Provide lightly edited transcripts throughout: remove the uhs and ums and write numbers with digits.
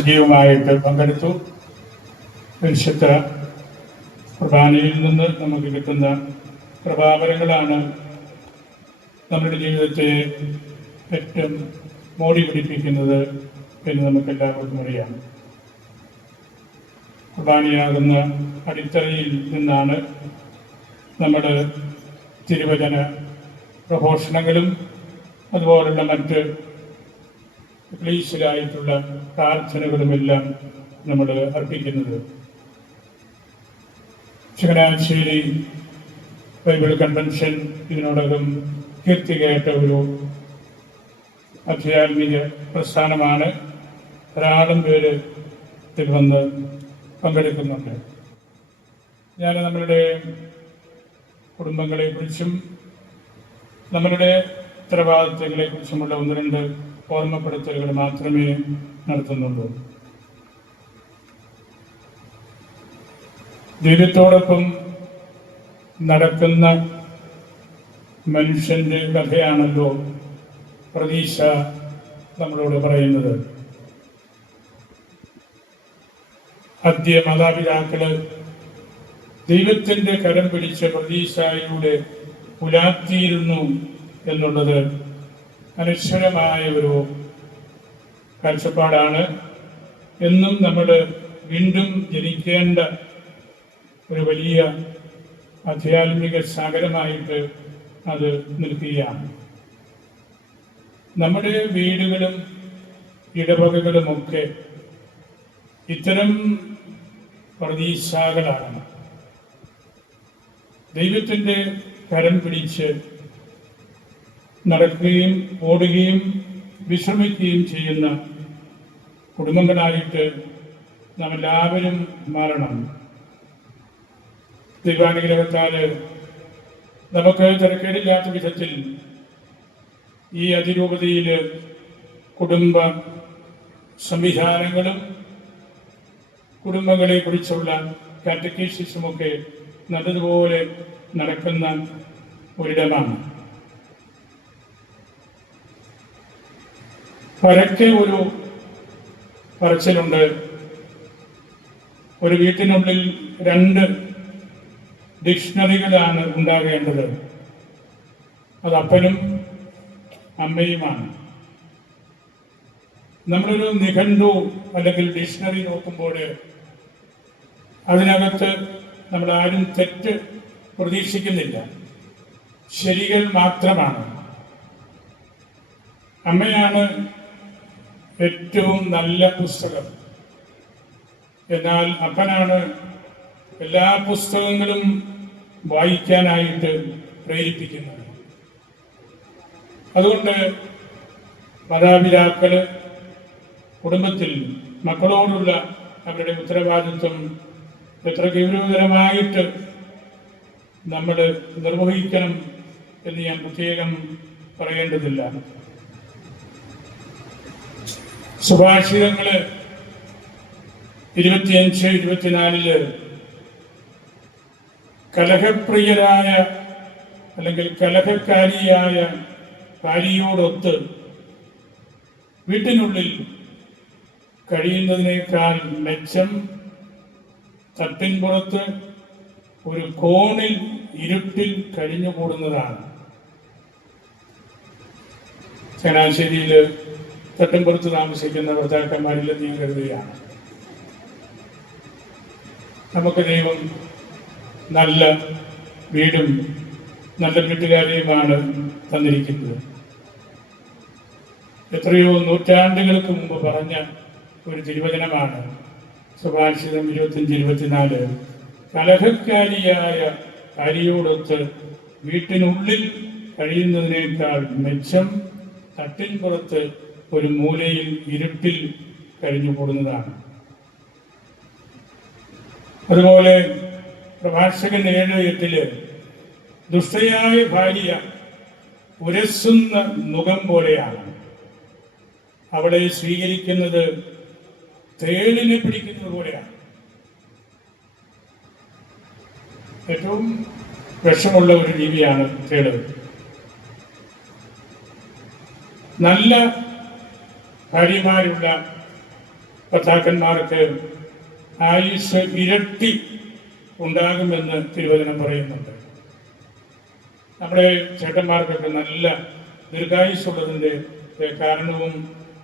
സജീവമായിട്ട് പങ്കെടുത്തു. പരിശുദ്ധ കുർബാനയിൽ നിന്ന് നമുക്ക് കിട്ടുന്ന പ്രഭാവരങ്ങളാണ് നമ്മുടെ ജീവിതത്തെ ഏറ്റവും മോടി പിടിപ്പിക്കുന്നത് എന്ന് നമുക്കെല്ലാവർക്കും അറിയാം. കുർബാനയാകുന്ന അടിത്തറയിൽ നിന്നാണ് നമ്മുടെ തിരുവചന പ്രഘോഷണങ്ങളും അതുപോലുള്ള മറ്റ് ക്ലീശിലായിട്ടുള്ള പ്രാർത്ഥനകളുമെല്ലാം നമ്മൾ അർപ്പിക്കുന്നത്. ചങ്ങനാശ്ശേരി ബൈബിൾ കൺവെൻഷൻ ഇതിനോടകം കീർത്തി കേട്ട ഒരു ആധ്യാത്മിക പ്രസ്ഥാനമാണ്. ധാരാളം പേര് ഇതിൽ വന്ന് പങ്കെടുക്കുന്നുണ്ട്. ഞാൻ നമ്മളുടെ കുടുംബങ്ങളെക്കുറിച്ചും നമ്മളുടെ ഉത്തരവാദിത്തങ്ങളെക്കുറിച്ചുമുള്ള ഒന്ന് രണ്ട് ഓർമ്മപ്പെടുത്തലുകൾ മാത്രമേ നടത്തുന്നുള്ളൂ. ദൈവത്തോടൊപ്പം നടക്കുന്ന മനുഷ്യന്റെ കഥയാണല്ലോ പ്രതീക്ഷ നമ്മളോട് പറയുന്നത്. ആദ്യ മാതാപിതാക്കള് ദൈവത്തിന്റെ കരം പിടിച്ച പ്രതീക്ഷയിലൂടെ പുലാത്തിയിരുന്നു എന്നുള്ളത് അനശ്വരമായ ഒരു കാഴ്ചപ്പാടാണ്. എന്നും നമ്മൾ വീണ്ടും ജനിക്കേണ്ട ഒരു വലിയ ആധ്യാത്മിക സാഗരമായിട്ട് അത് നിൽക്കുകയാണ്. നമ്മുടെ വീടുകളും ഇടവകകളുമൊക്കെ ഇത്തരം പ്രതീക്ഷകളാണ്. ദൈവത്തിൻ്റെ കരം പിടിച്ച് നടക്കുകയും ഓടുകയും വിശ്രമിക്കുകയും ചെയ്യുന്ന കുടുംബങ്ങളായിട്ട് നാം എല്ലാവരും മാറണം. ദൈവാനുഗ്രഹത്താല് നമുക്ക് തിരക്കേടില്ലാത്ത വിധത്തിൽ ഈ അതിരൂപതയിൽ കുടുംബ സംവിധാനങ്ങളും കുടുംബങ്ങളെ കുറിച്ചുള്ള കാറ്റഗീസിസുമൊക്കെ നല്ലതുപോലെ നടക്കുന്ന ഒരിടമാണ്. പരക്കെ ഒരു പറച്ചിലുണ്ട്, ഒരു വീട്ടിനുള്ളിൽ 2 ഡിക്ഷണറികളാണ് ഉണ്ടാകേണ്ടത്. അത് അപ്പനും അമ്മയുമാണ്. നമ്മളൊരു നിഘണ്ടു അല്ലെങ്കിൽ ഡിക്ഷണറി നോക്കുമ്പോൾ അതിനകത്ത് നമ്മൾ ആരും തെറ്റ് പ്രതീക്ഷിക്കുന്നില്ല, ശരികൾ മാത്രമാണ്. അമ്മയാണ് ഏറ്റവും നല്ല പുസ്തകം, എന്നാൽ അപ്പനാണ് എല്ലാ പുസ്തകങ്ങളും വായിക്കാനായിട്ട് പ്രേരിപ്പിക്കുന്നത്. അതുകൊണ്ട് മാതാപിതാക്കള് കുടുംബത്തിൽ മക്കളോടുള്ള അവരുടെ ഉത്തരവാദിത്വം എത്ര ഗൗരവകരമായിട്ട് നമ്മൾ നിർവഹിക്കണം എന്ന് ഞാൻ പ്രത്യേകം പറയേണ്ടതില്ല. സുഭാഷിതങ്ങള് 25-24 കലഹപ്രിയരായ അല്ലെങ്കിൽ കലഹക്കാരിയായ ഭാര്യയോടൊത്ത് വീട്ടിനുള്ളിൽ കഴിയുന്നതിനേക്കാൾ മെച്ചം തട്ടിൻപുറത്ത് ഒരു കോണിൽ ഇരുട്ടിൽ കഴിഞ്ഞുകൂടുന്നതാണ്. ചങ്ങനാശ്ശേരിയിൽ തട്ടിൻപുറത്ത് താമസിക്കുന്ന ഭർത്താക്കന്മാരില്ലെന്ന് ഞാൻ കരുതുകയാണ്. നമുക്ക് ദൈവം നല്ല വീടും നല്ല വീട്ടുകാരെയുമാണ് തന്നിരിക്കുന്നത്. എത്രയോ നൂറ്റാണ്ടുകൾക്ക് മുമ്പ് പറഞ്ഞ ഒരു തിരുവചനമാണ് സുഭാഷിതം 25-24. കലഹക്കാരിയായ ഭാര്യയോടൊത്ത് വീട്ടിനുള്ളിൽ കഴിയുന്നതിനേക്കാൾ മെച്ചം തട്ടിൻപുറത്ത് ഒരു മൂലയിൽ ഇരുട്ടിൽ കഴിഞ്ഞുകൂടുന്നതാണ്. അതുപോലെ പ്രഭാഷകൻ 7:8 ദുഷ്ടയായ ഭാര്യ ഉരസുന്ന നുകം പോലെയാണ്. അവളെ സ്വീകരിക്കുന്നത് തേളിനെ പിടിക്കുന്നത് പോലെയാണ്. ഏറ്റവും വിഷമുള്ള ഒരു ജീവിയാണ് തേള്. നല്ല ഭാര്യമാരുള്ള ഭർത്താക്കന്മാർക്ക് ആയുസ് ഇരട്ടി ഉണ്ടാകുമെന്ന് തിരുവചനം പറയുന്നുണ്ട്. നമ്മുടെ ചേട്ടന്മാർക്കൊക്കെ നല്ല ദീർഘായുസ്സുള്ളതിൻ്റെ കാരണവും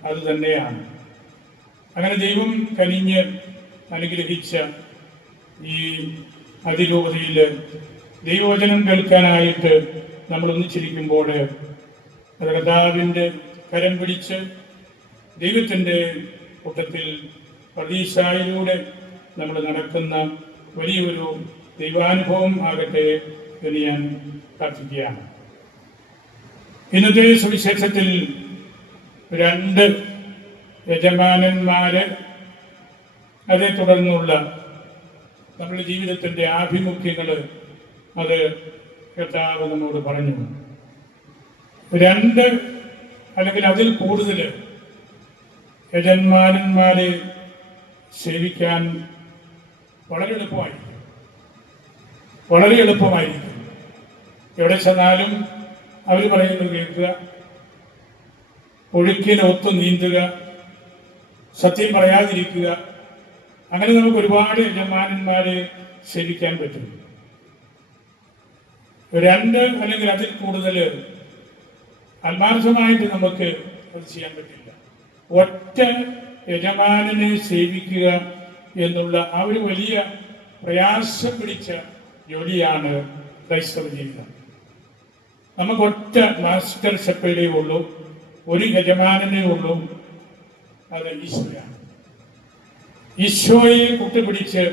അത് തന്നെയാണ്. അങ്ങനെ ദൈവം കനിഞ്ഞ് അനുഗ്രഹിച്ച ഈ അതിരൂപതയിൽ ദൈവവചനം കേൾക്കാനായിട്ട് നമ്മൾ ഒന്നിച്ചിരിക്കുമ്പോൾ അത് കർത്താവിൻ്റെ കരം പിടിച്ച് ദൈവത്തിൻ്റെ കൂട്ടത്തിൽ പ്രതീക്ഷയിലൂടെ നമ്മൾ നടക്കുന്ന വലിയൊരു ദൈവാനുഭവം ആകട്ടെ എന്ന് ഞാൻ പ്രാർത്ഥിക്കുകയാണ്. ഇന്നത്തെ സുവിശേഷത്തിൽ 2 യജമാനന്മാര്, അതേ തുടർന്നുള്ള നമ്മുടെ ജീവിതത്തിൻ്റെ ആഭിമുഖ്യങ്ങൾ അത് കർത്താവ് നമ്മോട് പറഞ്ഞു. 2 അല്ലെങ്കിൽ അതിൽ കൂടുതൽ യജമാനന്മാരെ സേവിക്കാൻ വളരെ എളുപ്പമായിരിക്കും. എവിടെ ചെന്നാലും അവർ പറയുന്നത് കേൾക്കുക, ഒഴുക്കിനൊത്ത് നീന്തുക, സത്യം പറയാതിരിക്കുക. അങ്ങനെ നമുക്ക് ഒരുപാട് യജമാനന്മാരെ സേവിക്കാൻ പറ്റും. 2 അല്ലെങ്കിൽ അതിൽ കൂടുതൽ ആത്മാർത്ഥമായിട്ട് നമുക്ക് അത് ചെയ്യാൻ പറ്റില്ല. ഒറ്റ യജമാനനെ സേവിക്കുക എന്നുള്ള ആ ഒരു വലിയ പ്രയാസം പിടിച്ച ജോലിയാണ് ക്രൈസ്തവ ജീവിതം. നമുക്ക് ഒറ്റ മാസ്റ്റർ ഷെപ്പേർഡേ ഉള്ളൂ, ഒരു യജമാനനേ ഉള്ളൂ, അത് ഈശോയാണ്. ഈശോയെ കൂട്ടുപിടിച്ച്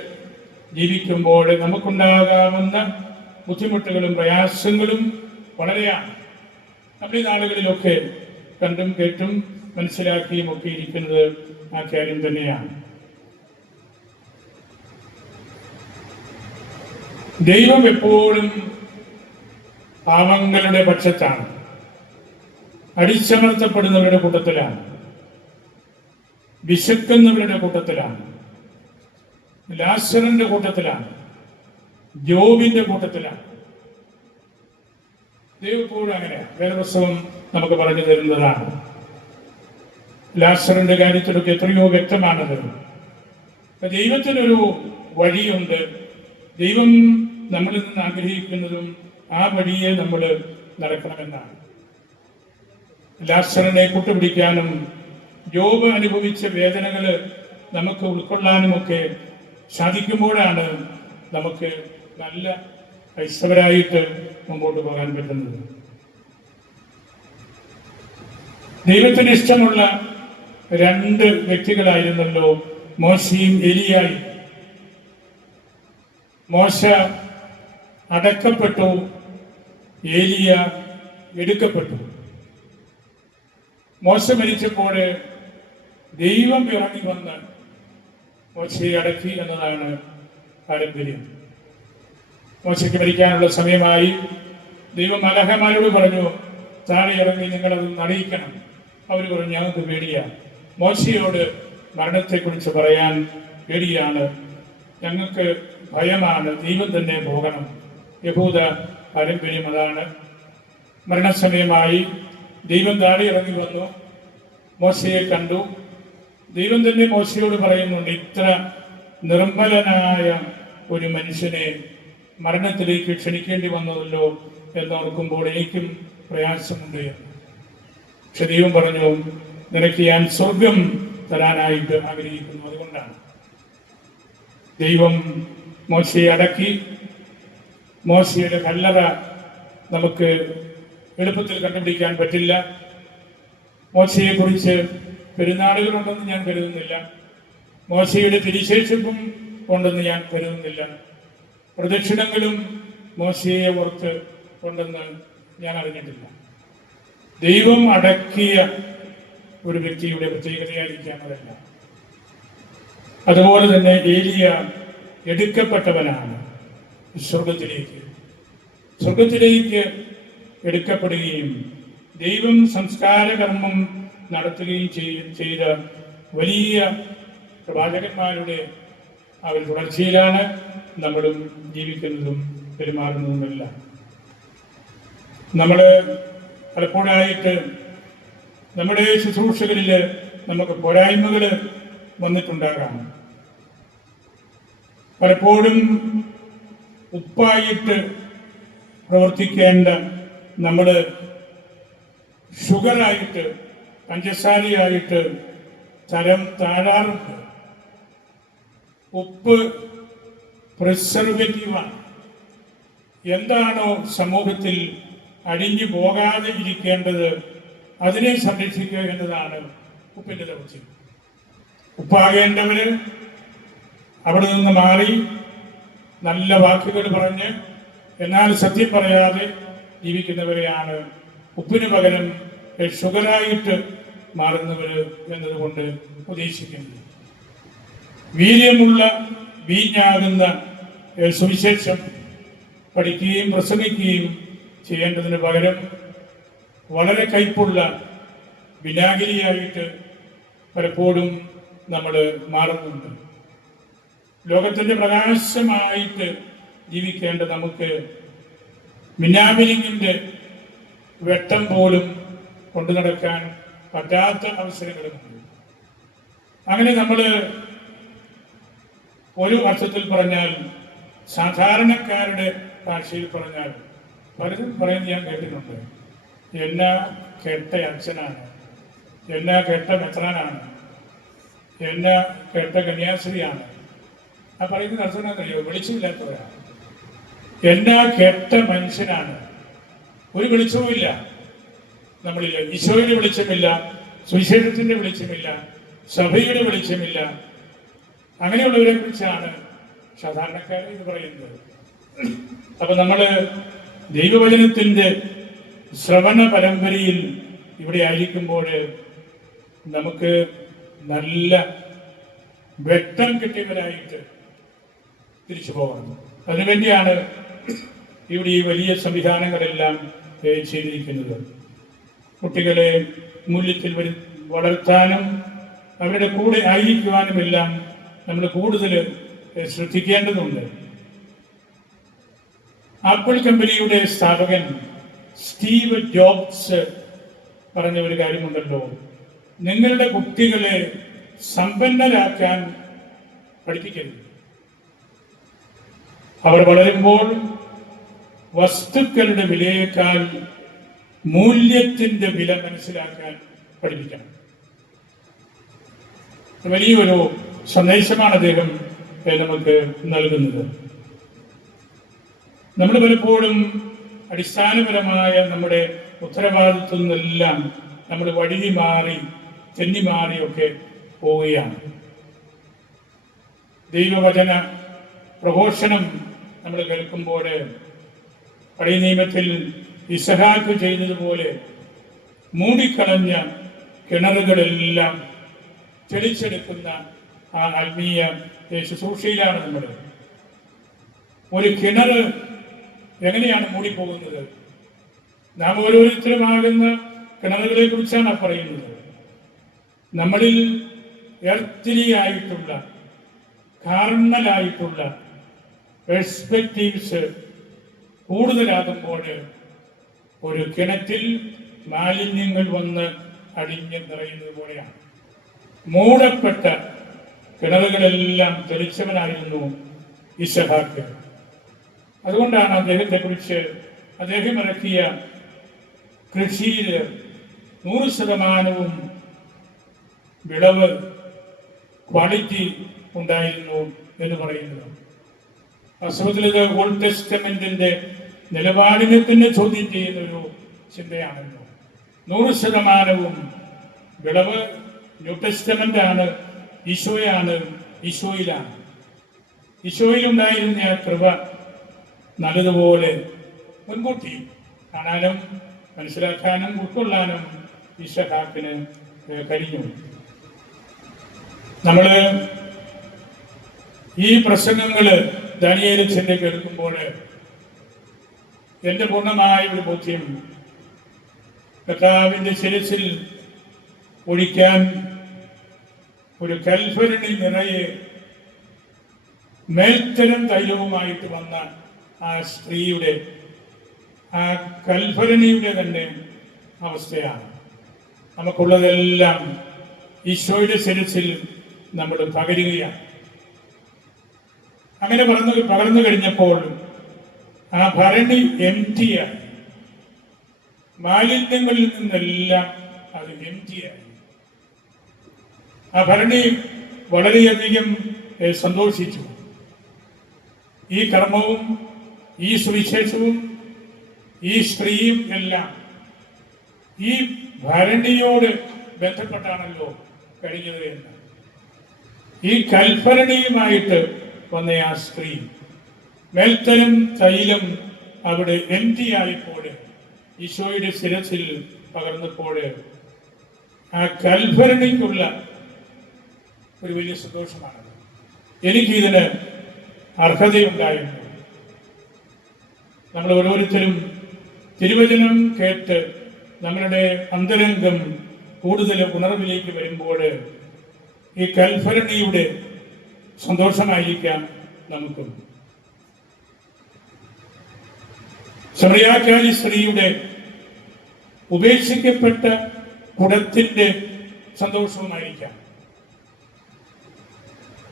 ജീവിക്കുമ്പോൾ നമുക്കുണ്ടാകാവുന്ന ബുദ്ധിമുട്ടുകളും പ്രയാസങ്ങളും വളരെയാണ്. നമ്മുടെ നാളുകളിലൊക്കെ കണ്ടും കേട്ടും മനസ്സിലാക്കിയും ഒക്കെ ഇരിക്കുന്നത് ആ കാര്യം തന്നെയാണ്. ദൈവം എപ്പോഴും പാവങ്ങളുടെ പക്ഷത്താണ്, അടിച്ചമർത്തപ്പെടുന്നവരുടെ കൂട്ടത്തിലാണ്, വിശക്കുന്നവരുടെ കൂട്ടത്തിലാണ്, ലാസറിന്റെ കൂട്ടത്തിലാണ്, ജോബിന്റെ കൂട്ടത്തിലാണ്. ദൈവം എപ്പോഴും അങ്ങനെയാണ്. വേദപുസ്തകം നമുക്ക് പറഞ്ഞു തരുന്നതാണ്. ലാസറിന്റെ കാര്യത്തിലൊക്കെ എത്രയോ വ്യക്തമാണത്. ദൈവത്തിനൊരു വഴിയുണ്ട്. ദൈവം നമ്മളിൽ നിന്ന് ആഗ്രഹിക്കുന്നതും ആ വഴിയെ നമ്മൾ നടക്കണമെന്നാണ്. ലാസറിനെ കൂട്ടുപിടിക്കാനും ജോബ് അനുഭവിച്ച വേദനകൾ നമുക്ക് ഉൾക്കൊള്ളാനുമൊക്കെ സാധിക്കുമ്പോഴാണ് നമുക്ക് നല്ല ക്രൈസ്തവരായിട്ട് മുമ്പോട്ട് പോകാൻ പറ്റുന്നത്. ദൈവത്തിന് ഇഷ്ടമുള്ള 2 വ്യക്തികളായിരുന്നല്ലോ മോശയും എലിയായും. മോശ അടക്കപ്പെട്ടു, ഏലിയ എടുക്കപ്പെട്ടു. മോശ മരിച്ചപ്പോൾ ദൈവം ഇറങ്ങി വന്ന് മോശയെ അടക്കി എന്നതാണ് പാരമ്പര്യം. മോശയ്ക്ക് മരിക്കാനുള്ള സമയമായി. ദൈവം മലഹമാരോട് പറഞ്ഞു, താഴെ ഇറങ്ങി നിങ്ങളത് അറിയിക്കണം. അവർ പറഞ്ഞു, ഞങ്ങൾക്ക് പേടിയാണ്, മോശയോട് മരണത്തെക്കുറിച്ച് പറയാൻ പേടിയാണ്, ഞങ്ങൾക്ക് ഭയമാണ്, ദൈവം തന്നെ പോകണം. യഹൂദ പാരമ്പര്യം അതാണ്. മരണസമയമായി. ദൈവം താഴെ ഇറങ്ങി വന്നു, മോശയെ കണ്ടു. ദൈവം തന്നെ മോശയോട് പറയുന്നുണ്ട്, ഇത്ര നിർമ്മലനായ ഒരു മനുഷ്യനെ മരണത്തിലേക്ക് ക്ഷണിക്കേണ്ടി വന്നതല്ലോ എന്നോർക്കുമ്പോൾ എനിക്കും പ്രയാസമുണ്ട് എന്ന്. പക്ഷെ ദൈവം പറഞ്ഞു, നിനക്ക് ഞാൻ സ്വർഗം തരാനായിട്ട് ആഗ്രഹിക്കുന്നു. അതുകൊണ്ടാണ് ദൈവം മോശയെ അടക്കി. മോശയുടെ കല്ലറ നമുക്ക് എളുപ്പത്തിൽ കണ്ടുപിടിക്കാൻ പറ്റില്ല. മോശയെക്കുറിച്ച് പെരുന്നാളുകളുണ്ടെന്ന് ഞാൻ കരുതുന്നില്ല. മോശയുടെ തിരിശേഷിപ്പും ഉണ്ടെന്ന് ഞാൻ കരുതുന്നില്ല. പ്രദക്ഷിണങ്ങളും മോശയെ ഓർത്ത് ഉണ്ടെന്ന് ഞാൻ അറിഞ്ഞിട്ടില്ല. ദൈവം അടക്കിയ ഒരു വ്യക്തിയുടെ പ്രത്യേകതയായിരിക്കാം അതല്ല. അതുപോലെ തന്നെ ഏലിയ എടുക്കപ്പെട്ടവനാണ്. സ്വർഗത്തിലേക്ക് എടുക്കപ്പെടുകയും ദൈവം സംസ്കാര കർമ്മം നടത്തുകയും ചെയ്ത വലിയ പ്രവാചകന്മാരുടെ ആ ഒരു തുടർച്ചയിലാണ് നമ്മളും ജീവിക്കുന്നതും പെരുമാറുന്നതുമെല്ലാം. നമ്മൾ പലപ്പോഴായിട്ട് നമ്മുടെ ശുശ്രൂഷകളിൽ നമുക്ക് പോരായ്മകൾ വന്നിട്ടുണ്ടാകാം. പലപ്പോഴും ഉപ്പായിട്ട് പ്രവർത്തിക്കേണ്ട നമ്മൾ ഷുഗറായിട്ട്, പഞ്ചസാരയായിട്ട് തരം താഴാറുണ്ട്. ഉപ്പ് പ്രിസർവേറ്റീവാണ്. എന്താണോ സമൂഹത്തിൽ അടിഞ്ഞു പോകാതെ ഇരിക്കേണ്ടത് അതിനെ സംരക്ഷിക്കുക എന്നതാണ് ഉപ്പിൻ്റെ ദൗത്യം. ഉപ്പാകേണ്ടവര് അവിടെ നിന്ന് മാറി നല്ല വാക്കുകൾ പറഞ്ഞ് എന്നാൽ സത്യം പറയാതെ ജീവിക്കുന്നവരെയാണ് ഉപ്പിന് പകരം ഷുഗറായിട്ട് മാറുന്നവര് എന്നതുകൊണ്ട് ഉദ്ദേശിക്കുന്നത്. വീര്യമുള്ള വീഞ്ഞാകുന്ന സുവിശേഷം പഠിക്കുകയും പ്രസംഗിക്കുകയും ചെയ്യേണ്ടതിന് പകരം വളരെ കയ്പുള്ള വിനാഗിരിയായിട്ട് പലപ്പോഴും നമ്മൾ മാറുന്നുണ്ട്. ലോകത്തിൻ്റെ പ്രകാശമായിട്ട് ജീവിക്കേണ്ട നമുക്ക് മിന്നാമിനിങ്ങിൻ്റെ വെട്ടം പോലും കൊണ്ടു നടക്കാൻ പറ്റാത്ത അവസരങ്ങളുമുണ്ട്. അങ്ങനെ നമ്മൾ ഒരു അർത്ഥത്തിൽ പറഞ്ഞാൽ, സാധാരണക്കാരുടെ ഭാഷയിൽ പറഞ്ഞാൽ, പലരും പറയുന്നത് ഞാൻ കേട്ടിട്ടുണ്ട്, എന്നാ കെട്ട അച്ഛനാണ്, എന്നാ കെട്ട മെത്രാനാണ്, എന്നാ കെട്ട കന്യാസ്ത്രീയാണ്. ആ പറയുന്നത് അർത്ഥം അറിയോ? വെളിച്ചമില്ലാത്തവരാണ്. എന്നാ കെട്ട മനുഷ്യനാണ്. ഒരു വെളിച്ചവുമില്ല നമ്മളിൽ. ഈശോയുടെ വെളിച്ചമില്ല, സുവിശേഷത്തിന്റെ വെളിച്ചമില്ല, സഭയുടെ വെളിച്ചമില്ല. അങ്ങനെയുള്ളവരെ കുറിച്ചാണ് സാധാരണക്കാരെ ഇത് പറയുന്നത്. അപ്പൊ നമ്മള് ദൈവവചനത്തിന്റെ ശ്രവണ പരമ്പരയിൽ ഇവിടെ ആയിരിക്കുമ്പോൾ നമുക്ക് നല്ല വെട്ടം കിട്ടിയവരായിട്ട് തിരിച്ചു പോകണം. അതിനുവേണ്ടിയാണ് ഇവിടെ ഈ വലിയ സംവിധാനങ്ങളെല്ലാം ചെയ്തിരിക്കുന്നത്. കുട്ടികളെ മൂല്യത്തിൽ വളർത്താനും അവരുടെ കൂടെ ആയിരിക്കുവാനുമെല്ലാം നമ്മൾ കൂടുതൽ ശ്രദ്ധിക്കേണ്ടതുണ്ട്. ആപ്പിൾ കമ്പനിയുടെ സ്ഥാപകൻ സ്റ്റീവ് ജോബ്സ് പറഞ്ഞ ഒരു കാര്യമുണ്ടല്ലോ, നിങ്ങളുടെ കുട്ടികളെ സമ്പന്നരാക്കാൻ പഠിപ്പിക്കരുത്. അവർ വളരുമ്പോൾ വസ്തുക്കളുടെ വിലയേക്കാൾ മൂല്യത്തിന്റെ വില മനസ്സിലാക്കാൻ പഠിപ്പിക്കണം. വലിയൊരു സന്ദേശമാണ് അദ്ദേഹം നമുക്ക് നൽകുന്നത്. നമ്മൾ പലപ്പോഴും അടിസ്ഥാനപരമായ നമ്മുടെ ഉത്തരവാദിത്വം നിന്നെല്ലാം നമ്മൾ വഴുതി മാറി തെന്നി മാറിയൊക്കെ പോവുകയാണ്. ദൈവവചന പ്രഘോഷണം നമ്മൾ കേൾക്കുമ്പോൾ പഴയ നിയമത്തിൽ ഇസഹാക്ക് ചെയ്തതുപോലെ മൂടിക്കളഞ്ഞ കിണറുകളെല്ലാം തെളിച്ചെടുക്കുന്ന ആ ആത്മീയ ശുശ്രൂഷയിലാണ് നമ്മൾ. ഒരു കിണർ എങ്ങനെയാണ് മൂടിപ്പോകുന്നത്? നാം ഓരോരുത്തരുമാകുന്ന കിണറുകളെ കുറിച്ചാണ് പറയുന്നത്. നമ്മളിൽ എർത്തിലിയായിട്ടുള്ള കാർണലായിട്ടുള്ള പെർസ്പെക്റ്റീവ്സ് കൂടുതലാകുമ്പോൾ ഒരു കിണറ്റിൽ മാലിന്യങ്ങൾ വന്ന് അടിഞ്ഞ് നിറയുന്നത് പോലെയാണ്. മൂടപ്പെട്ട കിണറുകളെല്ലാം തെളിച്ചവനായിരുന്നു ഇസഹാക്ക്. അതുകൊണ്ടാണ് അദ്ദേഹത്തെക്കുറിച്ച് അദ്ദേഹം ഇറക്കിയ കൃഷിയിൽ 100% വിളവ് ക്വാളിറ്റി ഉണ്ടായിരുന്നു എന്ന് പറയുന്നത്. വാസ്തവത്തിൽ ഇത് ഓൾഡ് ടെസ്റ്റമെന്റിന്റെ നിലപാടിനെ തന്നെ ചോദ്യം ചെയ്യുന്ന ഒരു ചിന്തയാണല്ലോ. 100% വിളവ് ന്യൂ ടെസ്റ്റമെന്റ് ആണ്, ഈശോയാണ്, ഈശോയിലാണ്. ഈശോയിലുണ്ടായിരുന്ന ആ കൃപ നല്ലതുപോലെ മുൻകൂട്ടി കാണാനും മനസ്സിലാക്കാനും ഉൾക്കൊള്ളാനും ഇസഹാക്കിന് കഴിഞ്ഞു. നമ്മൾ ഈ പ്രസംഗങ്ങള് ദാനിയേലച്ചന്റെ കേൾക്കുമ്പോൾ എൻ്റെ പൂർണ്ണമായ ഒരു ബോധ്യം, കർത്താവിൻ്റെ ശിരസിൽ ഒഴിക്കാൻ ഒരു കൽഭരണി നിറയെ മേൽത്തരം തൈലവുമായിട്ട് വന്ന ആ സ്ത്രീയുടെ ആ കൽഭരണിയുടെ തന്നെ അവസ്ഥയാണ്. നമുക്കുള്ളതെല്ലാം ഈശോയുടെ ശിരസിൽ നമ്മൾ പകരുകയാണ്. അങ്ങനെ പകർന്നു കഴിഞ്ഞപ്പോൾ ആ ഭരണി എംറ്റിയായി. മാലിന്യങ്ങളിൽ നിന്നെല്ലാം അത് എംറ്റിയായി. ആ ഭരണി വളരെയധികം സന്തോഷിച്ചു. ഈ കർമ്മവും ഈ സുവിശേഷവും ഈ സ്ത്രീയും എല്ലാം ഈ ഭരണിയോട് ബന്ധപ്പെട്ടാണല്ലോ കഴിഞ്ഞത് എന്ന്. ഈ കൽഭരണിയുമായിട്ട് വന്ന ആ സ്ത്രീ മേൽത്തരം തൈലം അവിടെ എംറ്റിയായപ്പോൾ ഈശോയുടെ ശിരസിൽ പകർന്നപ്പോൾ ആ കൽഭരണിക്കുള്ള ഒരു വലിയ സന്തോഷമാണ്. എനിക്കിതിന് അർഹതയുണ്ടായിരുന്നു. നമ്മൾ ഓരോരുത്തരും തിരുവചനം കേട്ട് നമ്മളുടെ അന്തരംഗം കൂടുതൽ ഉണർവിലേക്ക് വരുമ്പോൾ ഈ കൽഭരണിയുടെ സന്തോഷമായിരിക്കാം നമുക്കും. സമറിയാക്കാരി സ്ത്രീയുടെ ഉപേക്ഷിക്കപ്പെട്ട കുടത്തിന്റെ സന്തോഷവുമായിരിക്കാം.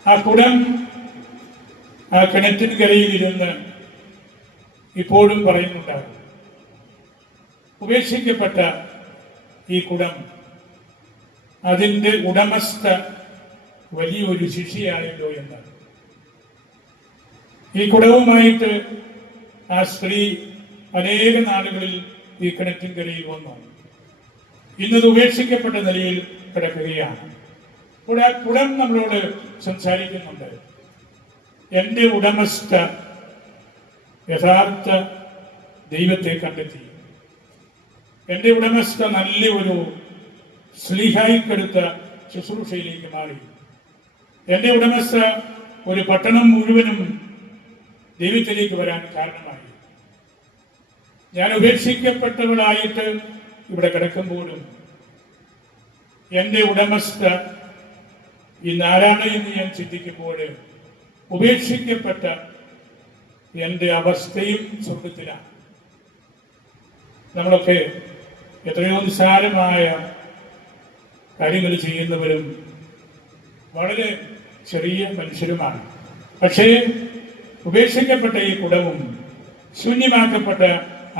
ആ കുടം ആ കിണറ്റിന് കരയിലിരുന്ന് ഇപ്പോഴും പറയുന്നുണ്ടാകും, ഉപേക്ഷിക്കപ്പെട്ട ഈ കുടം അതിൻ്റെ ഉടമസ്ഥ വലിയൊരു ശിഷ്യയായല്ലോ എന്ന്. ഈ കുടവുമായിട്ട് ആ സ്ത്രീ അനേക നാടുകളിൽ ഈ കിണറ്റിൻകരയിൽ വന്നു. ഇന്നത് ഉപേക്ഷിക്കപ്പെട്ട നിലയിൽ കിടക്കുകയാണ്. അപ്പോൾ ആ കുടം നമ്മളോട് സംസാരിക്കുന്നുണ്ട്. എൻ്റെ ഉടമസ്ഥ യഥാർത്ഥ ദൈവത്തെ കണ്ടെത്തി. എൻ്റെ ഉടമസ്ഥ നല്ല ഒരു സ്ലീഹായിക്കെടുത്ത ശുശ്രൂഷയിലേക്ക് മാറി. എൻ്റെ ഉടമസ്ഥ ഒരു പട്ടണം മുഴുവനും ദൈവത്തിലേക്ക് വരാൻ കാരണമായി. ഞാൻ ഉപേക്ഷിക്കപ്പെട്ടവളായിട്ട് ഇവിടെ കിടക്കുമ്പോഴും എൻ്റെ ഉടമസ്ഥ ഇന്ന് ആരാണ് എന്ന് ഞാൻ ചിന്തിക്കുമ്പോൾ ഉപേക്ഷിക്കപ്പെട്ട എൻ്റെ അവസ്ഥയും സ്വർഗത്തിലാണ്. നമ്മളൊക്കെ എത്രയോ നിസ്സാരമായ കാര്യങ്ങൾ ചെയ്യുന്നവരും വളരെ ചെറിയ മനുഷ്യരുമാണ്. പക്ഷേ ഉപേക്ഷിക്കപ്പെട്ട ഈ കുടവും ശൂന്യമാക്കപ്പെട്ട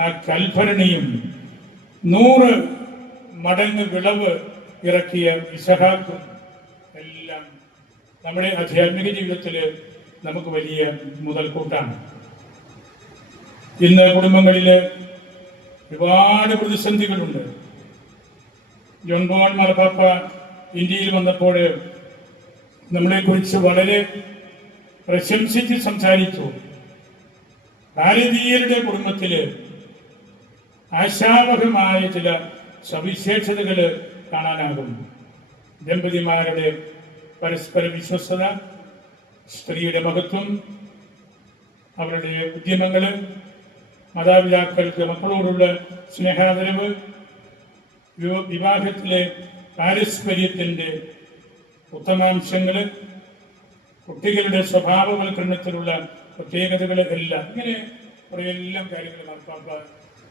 ആ കൽഭരണിയും 100 മടങ്ങ് വിളവ് ഇറക്കിയ ഇസഹാക്കും എല്ലാം നമ്മുടെ ആധ്യാത്മിക ജീവിതത്തിൽ നമുക്ക് വലിയ മുതൽക്കൂട്ടാണ്. ഇന്ന് കുടുംബങ്ങളിൽ ഒരുപാട് പ്രതിസന്ധികളുണ്ട്. ജോൺ ബോൺ മാർപ്പാപ്പ ഇന്ത്യയിൽ വന്നപ്പോൾ നമ്മളെക്കുറിച്ച് വളരെ പ്രശംസിച്ച് സംസാരിച്ചു. ഭാരതീയരുടെ കുടുംബത്തിൽ ആശാവഹമായ ചില സവിശേഷതകൾ കാണാനാകും. ദമ്പതിമാരുടെ പരസ്പര വിശ്വസ്തത, സ്ത്രീയുടെ മഹത്വം, അവരുടെ ഉദ്യമങ്ങൾ, മാതാപിതാക്കൾക്ക് മക്കളോടുള്ള സ്നേഹാദരവ്, വിവാഹത്തിലെ പാരസ്പര്യത്തിൻ്റെ ഉത്തമാംശങ്ങൾ, കുട്ടികളുടെ സ്വഭാവവൽക്കരണത്തിലുള്ള പ്രത്യേകതകൾ എല്ലാം, ഇങ്ങനെ കുറേയെല്ലാം കാര്യങ്ങൾ മാർപ്പാപ്പ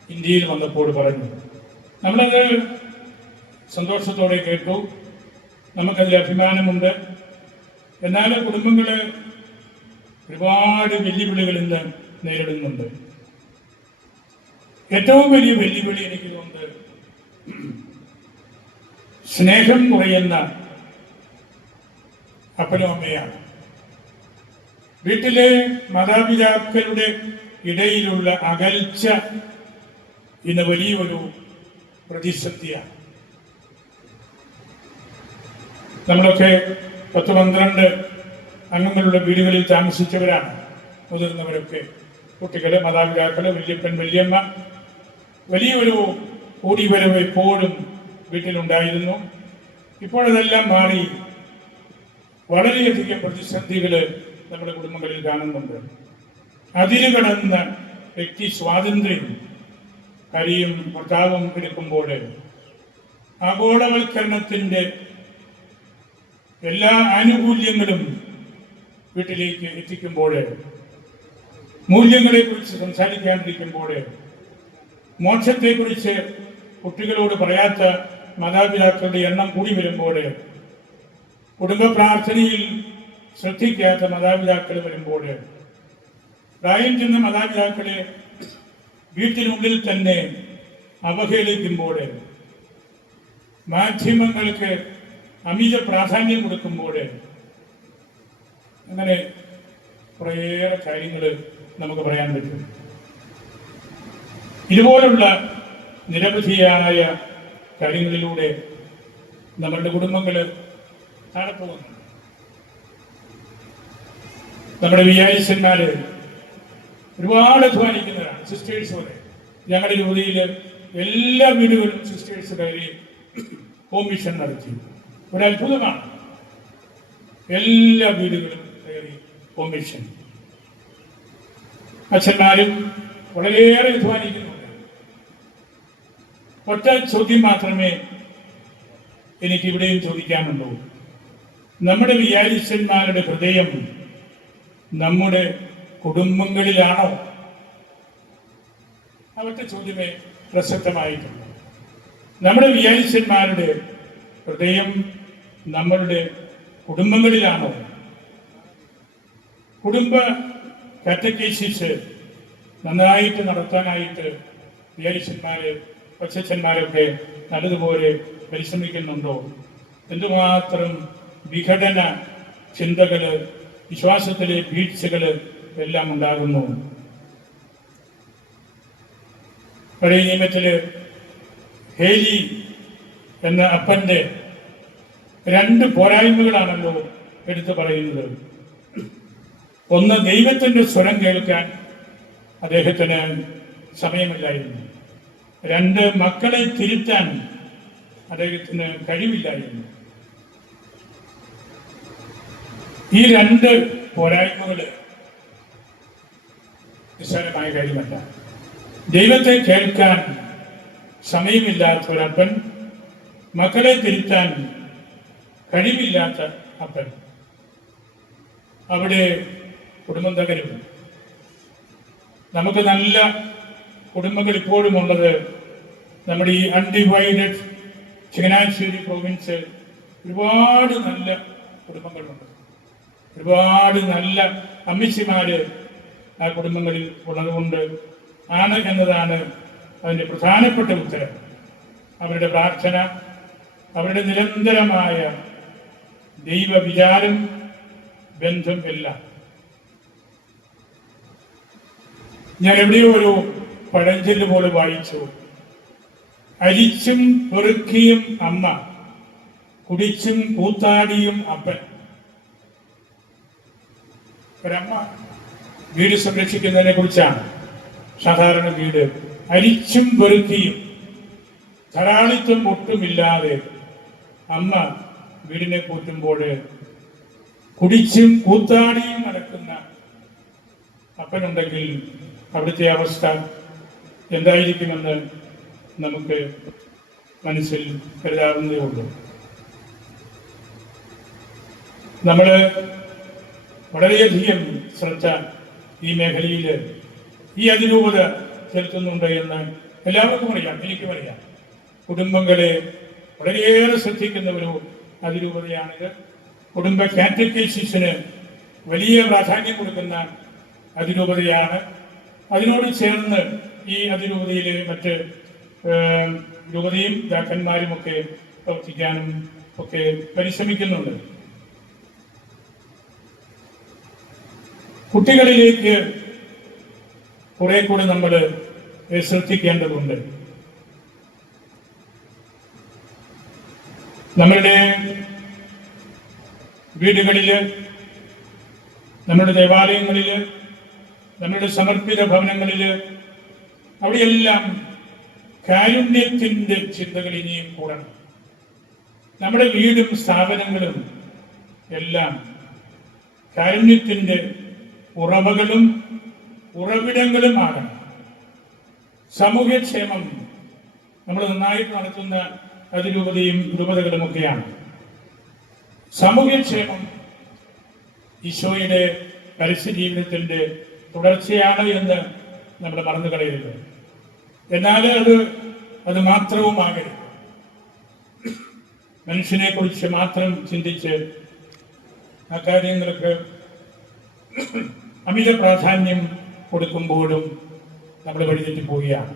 ഇന്ത്യയിൽ വന്നപ്പോൾ പറഞ്ഞു. നമ്മളത് സന്തോഷത്തോടെ കേട്ടു. നമുക്കതിൽ അഭിമാനമുണ്ട്. എന്നാൽ കുടുംബങ്ങൾ ഒരുപാട് വെല്ലുവിളികൾ ഇന്ന് നേരിടുന്നുണ്ട്. ഏറ്റവും വലിയ വെല്ലുവിളി എനിക്ക് തോന്നുന്നത് സ്നേഹം കുറയുന്ന അപ്പനും അമ്മയാണ്. വീട്ടിലെ മാതാപിതാക്കളുടെ ഇടയിലുള്ള അകൽച്ച ഇന്ന് വലിയൊരു പ്രതിസന്ധിയാണ്. നമ്മളൊക്കെ 10-12 അംഗങ്ങളുടെ വീടുകളിൽ താമസിച്ചവരാണ്. മുതിർന്നവരൊക്കെ, കുട്ടികൾ, മാതാപിതാക്കൾ, വല്യപ്പൻ, വല്യമ്മ, വലിയൊരു കൂടിവരവ് എപ്പോഴും വീട്ടിലുണ്ടായിരുന്നു. ഇപ്പോഴതെല്ലാം മാറി വളരെയധികം പ്രതിസന്ധികൾ നമ്മുടെ കുടുംബങ്ങളിൽ കാണുന്നുണ്ട്. അതിര് കടന്ന വ്യക്തി സ്വാതന്ത്ര്യം ഭാര്യയും ഭർത്താവും എടുക്കുമ്പോൾ, ആഗോളവൽക്കരണത്തിൻ്റെ എല്ലാ ആനുകൂല്യങ്ങളും വീട്ടിലേക്ക് എത്തിക്കുമ്പോൾ, മൂല്യങ്ങളെക്കുറിച്ച് സംസാരിക്കാണ്ടിരിക്കുമ്പോൾ, മോക്ഷത്തെക്കുറിച്ച് കുട്ടികളോട് പറയാത്ത മാതാപിതാക്കളുടെ എണ്ണം കൂടി വരുമ്പോൾ കുടുംബ പ്രാർത്ഥനയിൽ ശ്രദ്ധിക്കാത്ത മാതാപിതാക്കൾ വരുമ്പോൾ, പ്രായം ചെന്ന മാതാപിതാക്കളെ വീട്ടിനുള്ളിൽ തന്നെ അവഹേളിക്കുമ്പോൾ, മാധ്യമങ്ങൾക്ക് അമിത പ്രാധാന്യം കൊടുക്കുമ്പോൾ, അങ്ങനെ കുറേയേറെ കാര്യങ്ങൾ നമുക്ക് പറയാൻ പറ്റും. ഇതുപോലുള്ള നിരവധിയായ കാര്യങ്ങളിലൂടെ നമ്മളുടെ കുടുംബങ്ങൾ താഴെ പോകുന്നു. നമ്മുടെ വിചാരിച്ചന്മാര് ഒരുപാട് അധ്വാനിക്കുന്നവരാണ്. സിസ്റ്റേഴ്സ് പോലെ ഞങ്ങളുടെ യുവതിയിൽ എല്ലാ വീടുകളിലും സിസ്റ്റേഴ്സ് കയറി ഹോം മിഷൻ നടത്തി. ഒരു അത്ഭുതമാണ്. എല്ലാ വീടുകളും കയറി ഹോം മിഷൻ. അച്ഛന്മാരും വളരെയേറെ അധ്വാനിക്കുന്നുണ്ട്. ഒറ്റ ചോദ്യം മാത്രമേ എനിക്ക് ഇവിടെയും ചോദിക്കാനുള്ളൂ. നമ്മുടെ വിചാരിച്ചന്മാരുടെ ഹൃദയം നമ്മുടെ കുടുംബങ്ങളിലാണോ? അവരുടെ ചോദ്യമേ പ്രസക്തമായിട്ടുണ്ട്. നമ്മുടെ വിചാരിച്ചന്മാരുടെ ഹൃദയം നമ്മളുടെ കുടുംബങ്ങളിലാണോ? കുടുംബ കാറ്റഗൈസിസ് നന്നായിട്ട് നടത്താനായിട്ട് വിചാരിച്ചന്മാര് കൊച്ചന്മാരൊക്കെ നല്ലതുപോലെ പരിശ്രമിക്കുന്നുണ്ടോ? എന്തുമാത്രം വിഘടന ചിന്തകള്, വിശ്വാസത്തിലെ വീഴ്ചകള് എല്ലാം ഉണ്ടാകുന്നു. പഴയ നിയമത്തില് ഹേലി എന്ന അപ്പന്റെ 2 പോരായ്മകളാണല്ലോ എടുത്തു പറയുന്നത്. ഒന്ന്, ദൈവത്തിന്റെ സ്വരം കേൾക്കാൻ അദ്ദേഹത്തിന് സമയമില്ലായിരുന്നു. 2, മക്കളെ തിരുത്താൻ അദ്ദേഹത്തിന് കഴിവില്ലായിരുന്നു. ഈ 2 പോരായ്മകള് നിസ്സാരമായ കാര്യമല്ല. ദൈവത്തെ കേൾക്കാൻ സമയമില്ലാത്ത ഒരപ്പൻ, മക്കളെ തിരുത്താൻ കഴിവില്ലാത്ത അപ്പൻ, അവിടെ കുടുംബം തകരും. നമുക്ക് നല്ല കുടുംബങ്ങൾ ഇപ്പോഴും ഉള്ളത് നമ്മുടെ ഈ അൺഡിവൈഡഡ് ചങ്ങനാശ്ശേരി പ്രോവിൻസ് ഒരുപാട് നല്ല കുടുംബങ്ങളുണ്ട്. ഒരുപാട് നല്ല അമ്മച്ചിമാര് ആ കുടുംബങ്ങളിൽ ഉള്ളതുകൊണ്ട് ആണ് എന്നതാണ് അതിൻ്റെ പ്രധാനപ്പെട്ട ഉത്തരം. അവരുടെ പ്രാർത്ഥന, അവരുടെ നിരന്തരമായ ദൈവവിചാരം, ബന്ധം എല്ലാം. ഞാൻ എവിടെയോ ഒരു പഴഞ്ചൊല്ല് പോലെ വായിച്ചു. അരിച്ചും പെറുക്കിയും അമ്മ, കുടിച്ചും കൂത്താടിയും അപ്പൻ. ഒരമ്മ വീട് സംരക്ഷിക്കുന്നതിനെ കുറിച്ചാണ്. സാധാരണ വീട് അരിച്ചും പെറുക്കിയും ധാരാളിത്വം ഒട്ടുമില്ലാതെ അമ്മ വീടിനെ കൂട്ടുമ്പോൾ കുടിച്ചും കൂത്താടിയും നടക്കുന്ന അപ്പനുണ്ടെങ്കിൽ അവിടുത്തെ അവസ്ഥ എന്തായിരിക്കുമെന്ന് നമുക്ക് മനസ്സിൽ കരുതാവുന്നതേ ഉള്ളൂ. നമ്മൾ വളരെയധികം ശ്രദ്ധ ഈ മേഖലയിൽ, ഈ അതിരൂപത ചെലുത്തുന്നുണ്ട് എന്ന് എല്ലാവർക്കും അറിയാം, എനിക്കും അറിയാം. കുടുംബങ്ങളെ വളരെയേറെ ശ്രദ്ധിക്കുന്ന ഒരു അതിരൂപതയാണിത്. കുടുംബ കാറ്റഗൈസിസിന് വലിയ പ്രാധാന്യം കൊടുക്കുന്ന അതിരൂപതയാണ്. അതിനോട് ചേർന്ന് ഈ അതിരൂപതയിലെ മറ്റ് രൂപതയും ജാക്കന്മാരുമൊക്കെ പ്രവർത്തിക്കാനും ഒക്കെ പരിശ്രമിക്കുന്നുണ്ട്. കുട്ടികളിലേക്ക് കുറെ കൂടെ നമ്മൾ ശ്രദ്ധിക്കേണ്ടതുണ്ട്. നമ്മളുടെ വീടുകളില്, നമ്മുടെ ദേവാലയങ്ങളില്, നമ്മുടെ സമർപ്പിത ഭവനങ്ങളില്, അവിടെയെല്ലാം കാരുണ്യത്തിന്റെ ചിന്തകൾ ഇനിയും കൂടണം. നമ്മുടെ വീടും സ്ഥാപനങ്ങളും എല്ലാം കാരുണ്യത്തിന്റെ ഉറവകളും ഉറവിടങ്ങളുമാണ്. സാമൂഹ്യക്ഷേമം നമ്മൾ നന്നായിട്ട് നടത്തുന്ന അതിരൂപതയും രൂപതകളുമൊക്കെയാണ്. സാമൂഹ്യക്ഷേമം ഈശോയുടെ പരസ്യ ജീവിതത്തിന്റെ തുടർച്ചയാണ് എന്ന് നമ്മൾ മറന്നു കളയരുത്. എന്നാൽ അത് മാത്രവുമാകരുത്. മനുഷ്യനെ കുറിച്ച് മാത്രം ചിന്തിച്ച് ആ കാര്യങ്ങൾക്ക് അമിത പ്രാധാന്യം കൊടുക്കുമ്പോഴും നമ്മൾ വഴിതെറ്റി പോവുകയാണ്.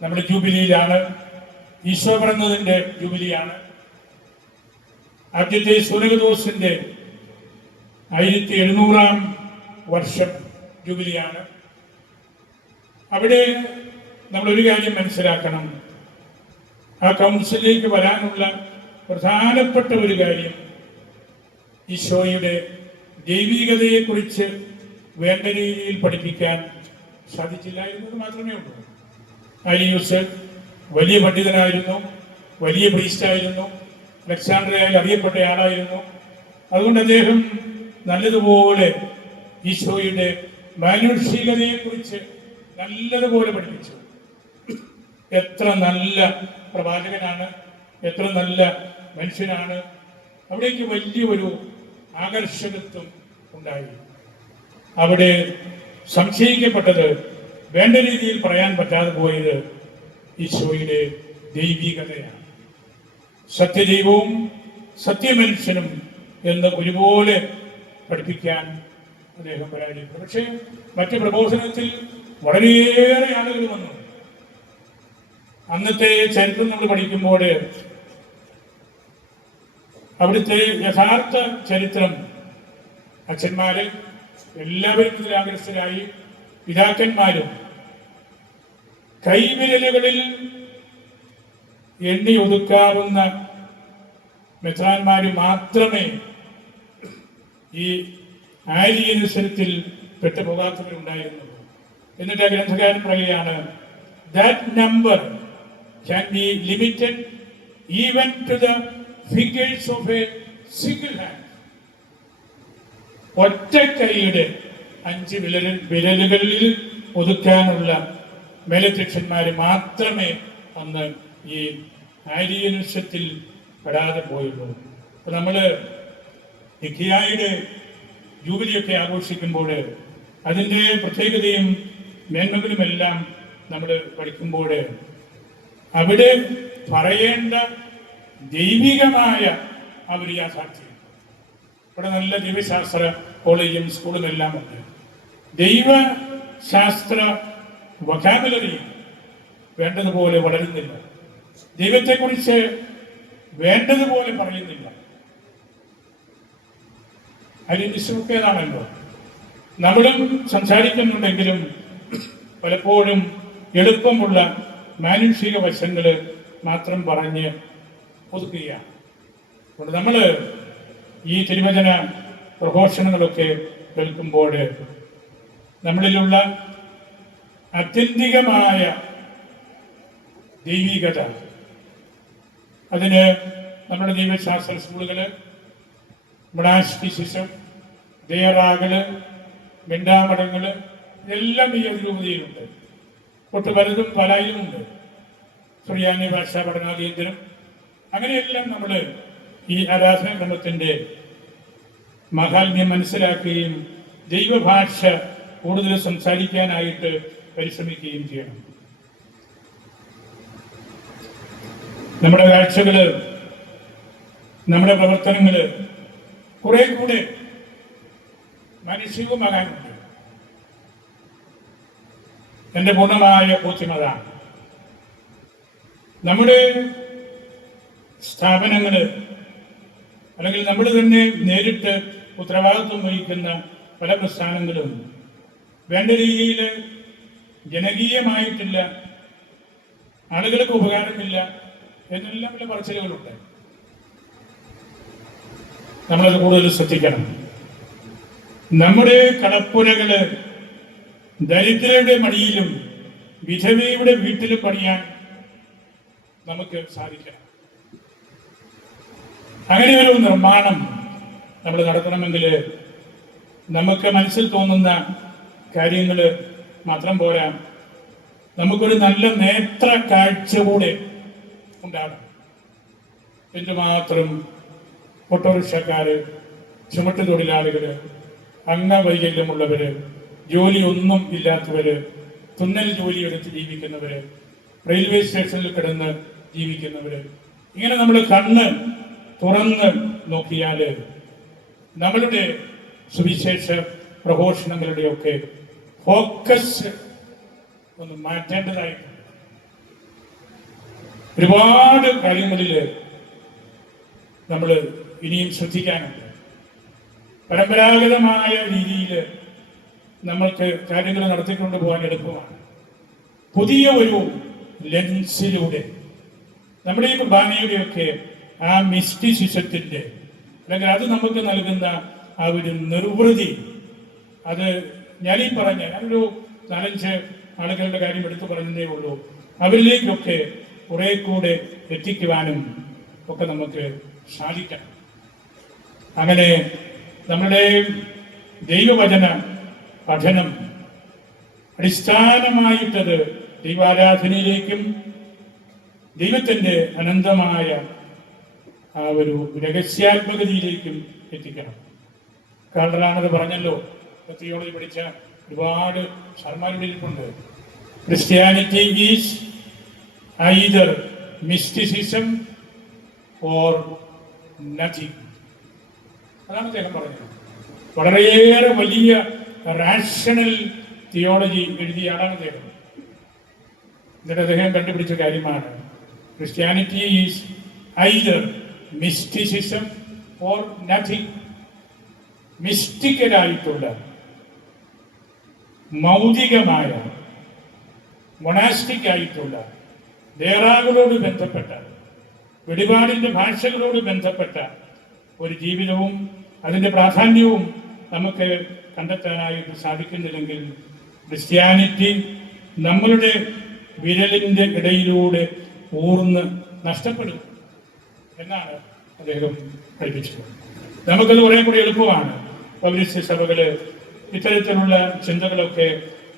നമ്മുടെ ജൂബിലിയിലാണ്, ഈശോ പിറന്നതിൻ്റെ ജൂബിലിയാണ്. ആദ്യത്തെ സൂനകദോസിൻ്റെ 1700-ാം വർഷം ജൂബിലിയാണ്. അവിടെ നമ്മളൊരു കാര്യം മനസ്സിലാക്കണം. ആ കൗൺസിലിലേക്ക് വരാനുള്ള പ്രധാനപ്പെട്ട ഒരു കാര്യം ഈശോയുടെ ദൈവികതയെക്കുറിച്ച് വേണ്ട രീതിയിൽ പഠിപ്പിക്കാൻ സാധിച്ചില്ല എന്നത് മാത്രമേ ഉള്ളൂ. ആരിയൂസ് വലിയ പണ്ഡിതനായിരുന്നു, വലിയ പ്രീസ്റ്റായിരുന്നു, അലക്സാണ്ട്രിയയിൽ അറിയപ്പെട്ട ആളായിരുന്നു. അതുകൊണ്ട് അദ്ദേഹം നല്ലതുപോലെ ഈശോയുടെ മാനുഷികതയെക്കുറിച്ച് നല്ലതുപോലെ പഠിപ്പിച്ചു. എത്ര നല്ല പ്രവാചകനാണ്, എത്ര നല്ല മനുഷ്യനാണ്. അവിടേക്ക് വലിയൊരു ആകർഷകത്വം ഉണ്ടായി. അവിടെ സംശയിക്കപ്പെട്ടത്, വേണ്ട രീതിയിൽ പറയാൻ പറ്റാതെ പോയത് ഈശോയുടെ ദൈവികതയാണ്. സത്യദൈവവും സത്യമനുഷ്യനും എന്ന് ഒരുപോലെ പഠിപ്പിക്കാൻ അദ്ദേഹം പരാജയപ്പെട്ടു. പക്ഷേ മറ്റ് പ്രബോധനത്തിൽ വളരെയേറെ ആളുകൾ വന്നു. അന്നത്തെ ചരിത്രം നമ്മൾ പഠിക്കുമ്പോൾ അവിടുത്തെ യഥാർത്ഥ ചരിത്രം അച്ഛന്മാര് എല്ലാവരും ഇതിൽ ആകർഷകരായി. പിതാക്കന്മാരും കൈവിരലുകളിൽ എണ്ണി ഒതുക്കാവുന്ന മെത്രാന്മാര് മാത്രമേ ഈ ആര്യനുസരത്തിൽ പെട്ടുപോകാത്തവരുണ്ടായിരുന്നുള്ളൂ. എന്നിട്ട് ആ ഗ്രന്ഥകാരൻ പറയുകയാണ്, that number can be limited even to the fingers of a single hand. ഒറ്റ കൈയുടെ 5 വിരലുകളിൽ ഒതുക്കാനുള്ള മേലധ്യക്ഷന്മാര് മാത്രമേ അന്ന് ഈ ആര്യനുസത്തിൽ പെടാതെ പോയുള്ളൂ. അപ്പൊ നമ്മള് നിഖിയായുടെ ജൂബിലിയൊക്കെ ആഘോഷിക്കുമ്പോൾ അതിൻ്റെ പ്രത്യേകതയും മേന്മകളുമെല്ലാം നമ്മൾ പഠിക്കുമ്പോൾ അവിടെ പറയേണ്ട ദൈവികമായ ആ ഒരു യാഥാർത്ഥ്യം. ഇവിടെ നല്ല ദൈവശാസ്ത്ര കോളേജും സ്കൂളും എല്ലാം ഉണ്ട്. ദൈവശാസ്ത്ര വൊക്കാബുലറി വേണ്ടതുപോലെ വളരുന്നില്ല. ദൈവത്തെക്കുറിച്ച് വേണ്ടതുപോലെ പറയുന്നില്ല. അതിന് നിശ്ചയമൊക്കേതാണല്ലോ. നമ്മളും സംസാരിക്കുന്നുണ്ടെങ്കിലും പലപ്പോഴും എളുപ്പമുള്ള മാനുഷിക വശങ്ങൾ മാത്രം പറഞ്ഞ് ഒതുക്കുകയാണ്. അതുകൊണ്ട് നമ്മൾ ഈ തിരുവചന പ്രഘോഷണങ്ങളൊക്കെ കേൾക്കുമ്പോൾ നമ്മളിലുള്ള ആത്യന്തികമായ ദൈവികത, അതിന് നമ്മുടെ ദൈവശാസ്ത്ര സ്കൂളുകൾ, മൊണാസ്റ്റിസിസം, ദേറാകള്, മിണ്ടാമടങ്ങള് ഇതെല്ലാം ഈ അതിരൂപതയിലുണ്ട്. ഒട്ട് പലതും പലയിലുമുണ്ട്. സുറിയാനി ഭാഷാ പഠനാകേന്ദ്രം, അങ്ങനെയെല്ലാം നമ്മൾ ഈ ആരാധനാക്രമത്തിൻ്റെ മഹാത്മ്യം മനസ്സിലാക്കുകയും ദൈവഭാഷ കൂടുതൽ സംസാരിക്കാനായിട്ട് പരിശ്രമിക്കുകയും ചെയ്യണം. നമ്മുടെ കാഴ്ചകള്, നമ്മുടെ പ്രവർത്തനങ്ങള് കുറെ കൂടെ മാനുഷികമാകാനുണ്ട്. എൻ്റെ പൂർണ്ണമായ ബോധ്യമതാണ്. നമ്മുടെ സ്ഥാപനങ്ങള് അല്ലെങ്കിൽ നമ്മൾ തന്നെ നേരിട്ട് ഉത്തരവാദിത്വം വഹിക്കുന്ന പല പ്രസ്ഥാനങ്ങളും വേണ്ട രീതിയിൽ ജനകീയമായിട്ടില്ല, ആളുകൾക്ക് ഉപകാരമില്ല എന്നെല്ലാം പല പറച്ചിലുകളുണ്ട്. നമ്മളത് കൂടുതൽ ശ്രദ്ധിക്കണം. നമ്മുടെ കടപ്പുരകള് ദരിദ്രരുടെ മടിയിലും വിധവയുടെ വീട്ടിലും പണിയാൻ നമുക്ക് സാധിക്കണം. അങ്ങനെ ഒരു നിർമ്മാണം നമ്മൾ നടത്തണമെങ്കിൽ നമുക്ക് മനസ്സിൽ തോന്നുന്ന കാര്യങ്ങൾ മാത്രം പോരാ, നമുക്കൊരു നല്ല നേത്ര കാഴ്ച കൂടെ ഉണ്ടാകണം. എന്തുമാത്രം ഓട്ടോറിക്ഷക്കാര്, ചുമട്ട് തൊഴിലാളികള്, അംഗവൈകല്യമുള്ളവര്, ജോലി ഒന്നും ഇല്ലാത്തവര്, തുന്നൽ ജോലി എടുത്ത് ജീവിക്കുന്നവര്, റെയിൽവേ സ്റ്റേഷനിൽ കിടന്ന് ജീവിക്കുന്നവര്, ഇങ്ങനെ നമ്മൾ കണ്ണ് തുറന്ന് നോക്കിയാൽ നമ്മളുടെ സുവിശേഷ പ്രഘോഷണങ്ങളുടെയൊക്കെ ഫോക്കസ് ഒന്ന് മാറ്റേണ്ടതായിട്ടുണ്ട്. ഒരുപാട് കാര്യങ്ങളിൽ നമ്മൾ ഇനിയും ശ്രദ്ധിക്കാനുണ്ട്. പരമ്പരാഗതമായ രീതിയിൽ നമ്മൾക്ക് കാര്യങ്ങൾ നടത്തിക്കൊണ്ട് പോകാൻ എളുപ്പമാണ്. പുതിയ ഒരു ലെൻസിലൂടെ നമ്മുടെ ഈ കുർബാനയുടെയൊക്കെ ആ മിസ്റ്റിസിസത്തിൻ്റെ അല്ലെങ്കിൽ അത് നമുക്ക് നൽകുന്ന ആ ഒരു നിർവൃതി, അത് ഞാനീ പറഞ്ഞ ഞാനൊരു 4-5 ആളുകളുടെ കാര്യം എടുത്തു പറഞ്ഞതേ ഉള്ളൂ, അവരിലേക്കൊക്കെ കുറെ കൂടെ എത്തിക്കുവാനും ഒക്കെ നമുക്ക് സാധിക്കണം. അങ്ങനെ നമ്മുടെ ദൈവവചന പഠനം അടിസ്ഥാനമായിട്ടത് ദൈവാരാധനയിലേക്കും ദൈവത്തിൻ്റെ അനന്തമായ ആ ഒരു രഹസ്യാത്മകതയിലേക്കും എത്തിക്കണം. കാർഡറാണത് പറഞ്ഞല്ലോ. തിയോളജി പഠിച്ച ഒരുപാട് സർമാരിട്ടുണ്ട്. Christianity is either mysticism or nothing. അതാണ് അദ്ദേഹം പറഞ്ഞത്. വളരെയേറെ വലിയ റാഷണൽ തിയോളജി എഴുതിയ ആളാണ് അദ്ദേഹം. എന്നിട്ട് അദ്ദേഹം കണ്ടുപിടിച്ച കാര്യമാണ് Christianity is either mysticism or nothing. മിസ്റ്റിക്കലായിട്ടുള്ള മൗലികമായ മൊണാസ്റ്റിക് ആയിട്ടുള്ള ദേറാകളോട് ബന്ധപ്പെട്ട വെളിപാടിൻ്റെ ഭാഷകളോട് ബന്ധപ്പെട്ട ഒരു ജീവിതവും അതിൻ്റെ പ്രാധാന്യവും നമുക്ക് കണ്ടെത്താനായിട്ട് സാധിക്കുന്നില്ലെങ്കിൽ ക്രിസ്ത്യാനിറ്റി നമ്മളുടെ വിരലിൻ്റെ ഇടയിലൂടെ ഊർന്ന് നഷ്ടപ്പെടും എന്നാണ് അദ്ദേഹം പഠിപ്പിച്ചത്. നമുക്കത് കുറേ കൂടി എളുപ്പമാണ്. പൗരസ്ത്യ സഭകൾ ഇത്തരത്തിലുള്ള ചിന്തകളൊക്കെ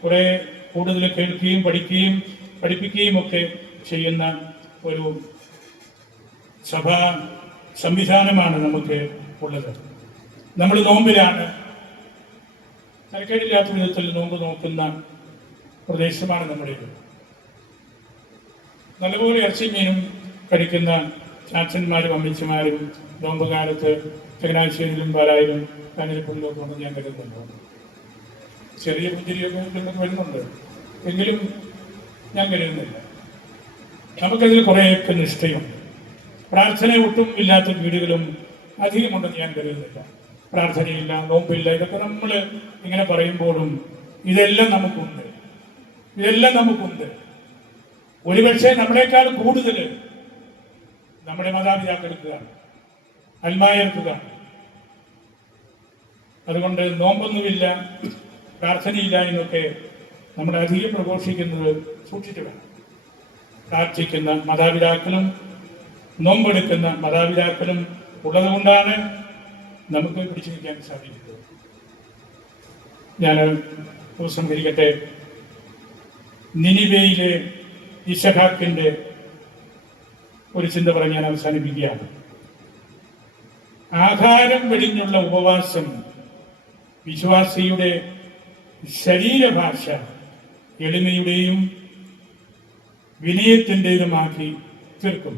കുറെ കൂടുതൽ കേൾക്കുകയും പഠിക്കുകയും പഠിപ്പിക്കുകയും ഒക്കെ ചെയ്യുന്ന ഒരു സഭാ സംവിധാനമാണ് നമുക്ക് ഉള്ളത്. നമ്മൾ നോമ്പിലാണ്, തരക്കേടില്ലാത്ത വിധത്തിൽ നോമ്പ് നോക്കുന്ന പ്രദേശമാണ് നമ്മുടേത്. നല്ലപോലെ ഇറച്ചി മീനും കഴിക്കുന്ന ചാച്ചന്മാരും അമ്മച്ചമാരും നോമ്പ് കാലത്ത് ചങ്ങനാശ്ശേരിയിലും പാലായിലും കാഞ്ഞിരപ്പള്ളിയിലൊക്കെ ഉണ്ടെന്ന് ഞാൻ കരുതുന്നുണ്ട്. ചെറിയ പുഞ്ചിരിയൊക്കെ നമുക്ക് വരുന്നുണ്ട്, എങ്കിലും ഞാൻ കരുതുന്നില്ല. നമുക്കതിൽ കുറേയൊക്കെ നിഷ്ഠയുണ്ട്. പ്രാർത്ഥന ഒട്ടും ഇല്ലാത്ത വീടുകളും അധികമുണ്ടെന്ന് ഞാൻ കരുതുന്നില്ല. പ്രാർത്ഥനയില്ല, നോമ്പില്ല, ഇതൊക്കെ നമ്മൾ ഇങ്ങനെ പറയുമ്പോഴും ഇതെല്ലാം നമുക്കുണ്ട്. ഒരുപക്ഷെ നമ്മളെക്കാൾ കൂടുതൽ നമ്മുടെ മാതാപിതാക്കൾക്കാണ്, അൽമായർക്കാണ്. അതുകൊണ്ട് നോമ്പൊന്നുമില്ല, പ്രാർത്ഥനയില്ല എന്നൊക്കെ നമ്മൾ അധികം പ്രഘോഷിക്കുന്നത് സൂക്ഷിച്ചു വേണം. പ്രാർത്ഥിക്കുന്ന മാതാപിതാക്കളും നോമ്പെടുക്കുന്ന മാതാപിതാക്കളും ഉള്ളതുകൊണ്ടാണ് നമുക്ക് പിടിച്ചു നിൽക്കാൻ സാധിക്കുന്നത്. ഞാൻ ഉപസംഹരിക്കട്ടെ. നിനിവേയിലെ ഇശഹാക്കിൻ്റെ ഒരു ചിന്ത പറഞ്ഞ് ഞാൻ അവസാനിപ്പിക്കുകയാണ്. ആഹാരം വെടിഞ്ഞുള്ള ഉപവാസം വിശ്വാസിയുടെ ശരീരഭാഷ എളിമയുടെയും വിനയത്തിൻ്റെതുമാക്കി തീർക്കും.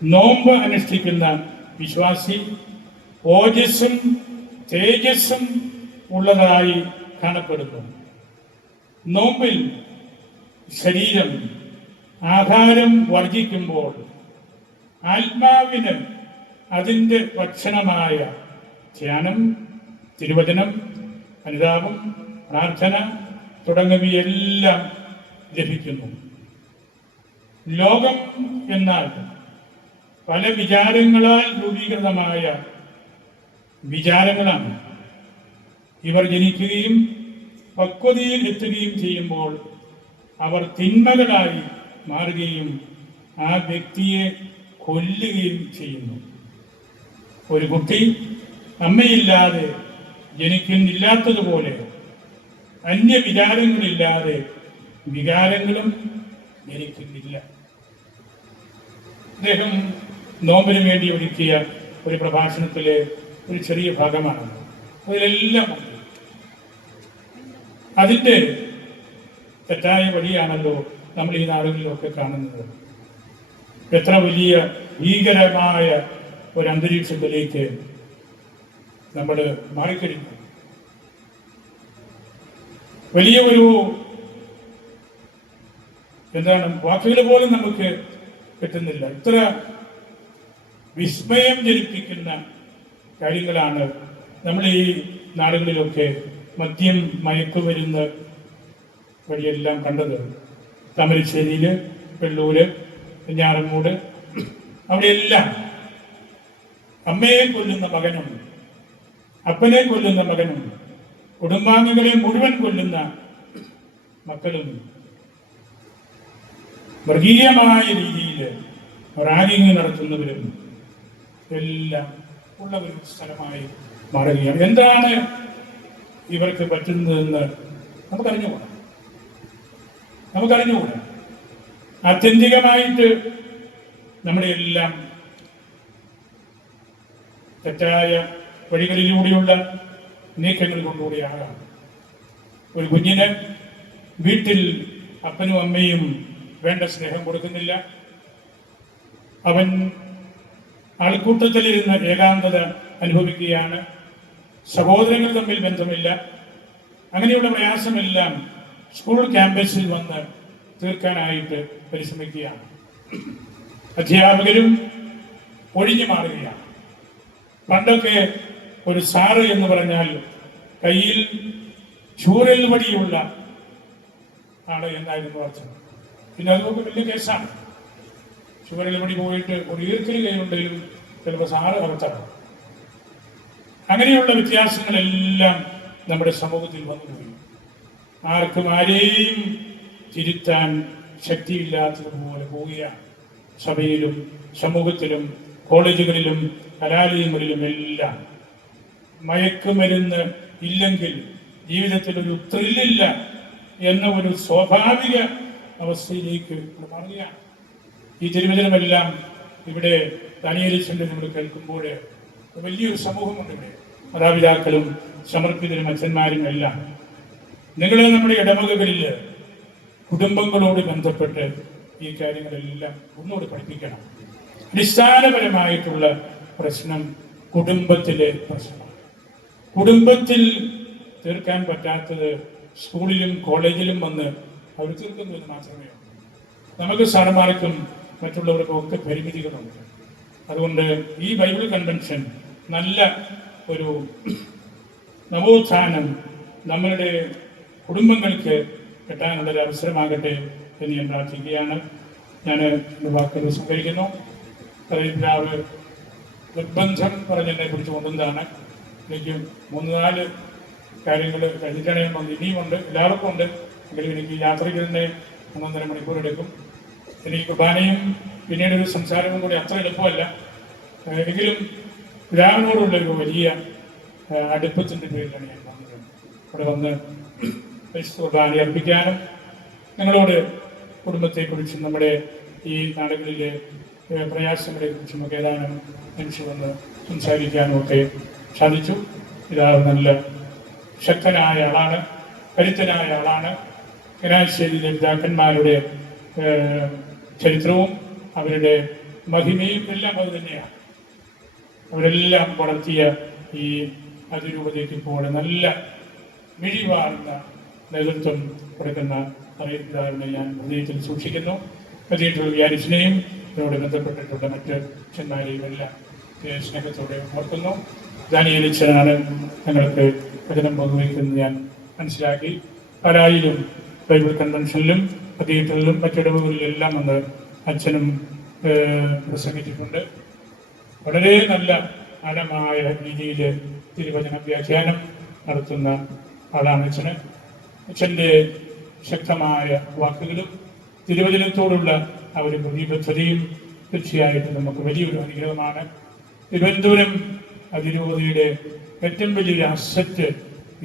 നോമ്പ് അനുഷ്ഠിക്കുന്ന വിശ്വാസി ഓജസ്സും തേജസ്സും ഉള്ളതായി കാണപ്പെടുന്നു. നോമ്പിൽ ശരീരം ആഹാരം വർജിക്കുമ്പോൾ ആത്മാവിന് അതിൻ്റെ ഭക്ഷണമായ ധ്യാനം, തിരുവചനം, അനുതാപം, പ്രാർത്ഥന തുടങ്ങിയവയെല്ലാം ലഭിക്കുന്നു. ലോകം എന്നാൽ പല വിചാരങ്ങളാൽ രൂപീകൃതമായ വിചാരങ്ങളാണ്. ഇവർ ജനിക്കുകയും പക്വതയിൽ എത്തുകയും ചെയ്യുമ്പോൾ അവർ തിന്മകളായി മാറുകയും ആ വ്യക്തിയെ കൊല്ലുകയും ചെയ്യുന്നു. ഒരു കുട്ടി അമ്മയില്ലാതെ ജനിക്കുന്നില്ലാത്തതുപോലെ അന്യവിചാരങ്ങളില്ലാതെ വികാരങ്ങളും ജനിക്കുന്നില്ല. അദ്ദേഹം നോമ്പിന് വേണ്ടി ഒരുക്കിയ ഒരു പ്രഭാഷണത്തിലെ ഒരു ചെറിയ ഭാഗമാണ്. അതിലെല്ലാം അതിൻ്റെ തെറ്റായ വഴിയാണല്ലോ നമ്മൾ ഈ നാടുകളിലൊക്കെ കാണുന്നത്. എത്ര വലിയ ഭീകരമായ ഒരു അന്തരീക്ഷത്തിലേക്ക് നമ്മൾ മാറിക്കഴിഞ്ഞു. വലിയ ഒരു എന്താണ് വാക്കുകൾ പോലും നമുക്ക് കിട്ടുന്നില്ല. ഇത്ര വിസ്മയം ജനിപ്പിക്കുന്ന കാര്യങ്ങളാണ് നമ്മൾ ഈ നാടുകളിലൊക്കെ മദ്യം മയക്കുമരുന്ന് വഴിയെല്ലാം കണ്ടത്. താമരശ്ശേരിയിൽ, വെള്ളൂര്, ഞാറമൂട്, അവിടെയെല്ലാം അമ്മയെ കൊല്ലുന്ന മകനുണ്ട്, അപ്പനെ കൊല്ലുന്ന മകനുണ്ട്, കുടുംബാംഗങ്ങളെ മുഴുവൻ കൊല്ലുന്ന മക്കളും വർഗീയമായ രീതിയിൽ റാഗിങ് നടത്തുന്നവരും എല്ലാം ഉള്ള ഒരു സ്ഥലമായി മാറുകയാണ്. എന്താണ് ഇവർക്ക് പറ്റുന്നതെന്ന് നമുക്കറിഞ്ഞുകൂടാ. ആത്യന്തികമായിട്ട് നമ്മുടെ എല്ലാം തെറ്റായ വഴികളിലൂടെയുള്ള നീക്കങ്ങൾ കൊണ്ടുകൂടിയാകാം. ഒരു കുഞ്ഞിന് വീട്ടിൽ അപ്പനും അമ്മയും വേണ്ട സ്നേഹം കൊടുക്കുന്നില്ല, അവൻ ആൾക്കൂട്ടത്തിലിരുന്ന് ഏകാന്തത അനുഭവിക്കുകയാണ്, സഹോദരങ്ങൾ തമ്മിൽ ബന്ധമില്ല. അങ്ങനെയുള്ള പ്രയാസമെല്ലാം സ്കൂൾ ക്യാമ്പസിൽ വന്ന് തീർക്കാനായിട്ട് പരിശ്രമിക്കുകയാണ്. അധ്യാപകരും ഒഴിഞ്ഞു മാറുകയാണ്. പണ്ടൊക്കെ ഒരു സാറ് എന്ന് പറഞ്ഞാൽ കയ്യിൽ ചൂരൽ വടിയുള്ള ആള് എന്നായിരുന്നു അർത്ഥം. പിന്നെ അതുകൊണ്ട് വലിയ കേസാണ്. ചൂരൽ വടി പോയിട്ട് ഒരു ഈർക്കൽ കൈയുണ്ടെങ്കിലും ചിലപ്പോൾ സാറ് അകത്താണ്. അങ്ങനെയുള്ള വ്യത്യാസങ്ങളെല്ലാം നമ്മുടെ സമൂഹത്തിൽ വന്നുപോയി. ആർക്കും ആരെയും തിരുത്താൻ ശക്തിയില്ലാത്തതുപോലെ പോവുകയാണ്. സഭയിലും സമൂഹത്തിലും കോളേജുകളിലും കലാലയങ്ങളിലും എല്ലാം മയക്കുമരുന്ന് ഇല്ലെങ്കിൽ ജീവിതത്തിൽ ഒരു ത്രില്ലില്ല എന്ന ഒരു സ്വാഭാവിക അവസ്ഥയിലേക്ക് മാറുകയാണ്. ഈ തിരുവചനമെല്ലാം ഇവിടെ ദാനിയേലിന്റെ നമ്മൾ കേൾക്കുമ്പോൾ വലിയൊരു സമൂഹമുണ്ട്. ഇവിടെ മാതാപിതാക്കളും സമർപ്പിതരും അച്ഛന്മാരും എല്ലാം നിങ്ങൾ നമ്മുടെ ഇടവകകളിൽ കുടുംബങ്ങളോട് ബന്ധപ്പെട്ട് ഈ കാര്യങ്ങളെല്ലാം ഒന്നുകൂടി പഠിപ്പിക്കണം. അടിസ്ഥാനപരമായിട്ടുള്ള പ്രശ്നം കുടുംബത്തിലെ പ്രശ്നമാണ്. കുടുംബത്തിൽ തീർക്കാൻ പറ്റാത്തത് സ്കൂളിലും കോളേജിലും വന്ന് അവർ തീർക്കുന്നത് മാത്രമേ ഉള്ളൂ. നമുക്ക് സാറന്മാർക്കും മറ്റുള്ളവർക്കും ഒക്കെ പരിമിതികളുണ്ട്. അതുകൊണ്ട് ഈ ബൈബിൾ കൺവെൻഷൻ നല്ല ഒരു നവോത്ഥാനം നമ്മളുടെ കുടുംബങ്ങൾക്ക് കിട്ടാനുള്ളൊരു അവസരമാകട്ടെ എന്ന് ഞാൻ പ്രാർത്ഥിക്കുകയാണ്. ഞാൻ എൻ്റെ വാക്കുകൾ സംഭരിക്കുന്നു. പിതാവ് നിർബന്ധം പറഞ്ഞെന്നെ പിടിച്ചു കൊണ്ടുവന്നതാണ്. എനിക്ക് 3-4 കാര്യങ്ങൾ കഴിഞ്ഞിട്ടാണ് ഞാൻ വന്നത്. ഇനിയുമുണ്ട്, എല്ലാവർക്കും ഉണ്ട്. എങ്കിലും എനിക്ക് യാത്രയ്ക്ക് തന്നെ 1.5 മണിക്കൂർ എടുക്കും. എനിക്ക് കുർബാനയും പിന്നീട് ഒരു സംസാരവും കൂടി അത്ര എളുപ്പമല്ല. എങ്കിലും പിതാവിനോടുള്ള ഒരു വലിയ അടുപ്പത്തിൻ്റെ പേരിലാണ് ഞാൻ വന്നത്. ഇവിടെ വന്ന് കുർബാന അർപ്പിക്കാനും നിങ്ങളോട് കുടുംബത്തെക്കുറിച്ചും നമ്മുടെ ഈ നാടുകളിലെ പ്രയാസങ്ങളെക്കുറിച്ചും ഒക്കെ ഏതാനും മനുഷ്യർ വന്ന് സംസാരിക്കാനും ഒക്കെ സാധിച്ചു. പിതാവ് നല്ല ശക്തനായ ആളാണ്, കരുത്തനായ ആളാണ്. ചങ്ങനാശ്ശേരിയിലെ പിതാക്കന്മാരുടെ ചരിത്രവും അവരുടെ മഹിമയും എല്ലാം അത് തന്നെയാണ്. അവരെല്ലാം വളർത്തിയ ഈ അതിരൂപതയ്ക്ക് ഇപ്പോൾ നല്ല മിഴിവാർന്ന നേതൃത്വം കൊടുക്കുന്ന അറിയിപ്പിതാവിനെ ഞാൻ ഹൃദയത്തിൽ സൂക്ഷിക്കുന്നു. കത്തീഡ്രൽ വികാരിച്ചിനെയും ഇതിനോട് ബന്ധപ്പെട്ടിട്ടുള്ള മറ്റ് അച്ഛന്മാരെയും എല്ലാം സ്നേഹത്തോടെ ഓർക്കുന്നു. ദാനിയേലച്ചനാണ് ഞങ്ങൾക്ക് വചനം പങ്കുവയ്ക്കുന്നത് ഞാൻ മനസ്സിലാക്കി. പാലായിലും ബൈബിൾ കൺവെൻഷനിലും കത്തീഡ്രലിലും മറ്റിടവുകളിലെല്ലാം വന്ന് അച്ഛനും പ്രസംഗിച്ചിട്ടുണ്ട്. വളരെ നല്ല ആഴമായ രീതിയിൽ തിരുവചന വ്യാഖ്യാനം നടത്തുന്ന ആളാണ് അച്ഛന്. അച്ഛൻ്റെ ശക്തമായ വാക്കുകളും തിരുവചനത്തോടുള്ള ആ ഒരു പ്രതിബദ്ധതയും തീർച്ചയായിട്ടും നമുക്ക് വലിയൊരു അനുഗ്രഹമാണ്. തിരുവനന്തപുരം അതിരൂപതയുടെ ഏറ്റവും വലിയൊരു അസറ്റ്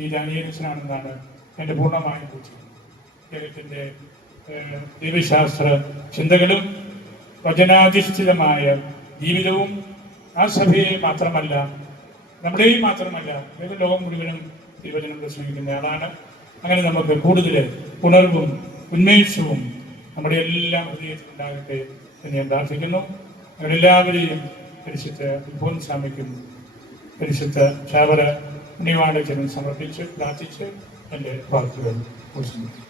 ഈ ദാനിയേലച്ചനാണെന്നാണ് എൻ്റെ പൂർണ്ണമായ ബോധ്യം. അദ്ദേഹത്തിൻ്റെ ദൈവശാസ്ത്ര ചിന്തകളും വചനാധിഷ്ഠിതമായ ജീവിതവും ആ സഭയെ മാത്രമല്ല, നമ്മുടെയും മാത്രമല്ല, ലോകം മുഴുവനും തിരുവചനം പ്രസംഗിക്കുന്ന ആളാണ്. അങ്ങനെ നമുക്ക് കൂടുതൽ ഉണർവും ഉന്മേഷവും നമ്മുടെ എല്ലാ ഹൃദയത്തിൽ ഉണ്ടാകട്ടെ എന്ന് ഞാൻ പ്രാർത്ഥിക്കുന്നു. അവരെല്ലാവരെയും പരിശുദ്ധ അൽഫോൻസാമ്മയ്ക്കും പരിശുദ്ധ ചാവറ പുണ്യവാടചനം സമർപ്പിച്ച് പ്രാർത്ഥിച്ച് എൻ്റെ വാക്കുകൾ ഉപസംഹരിക്കും.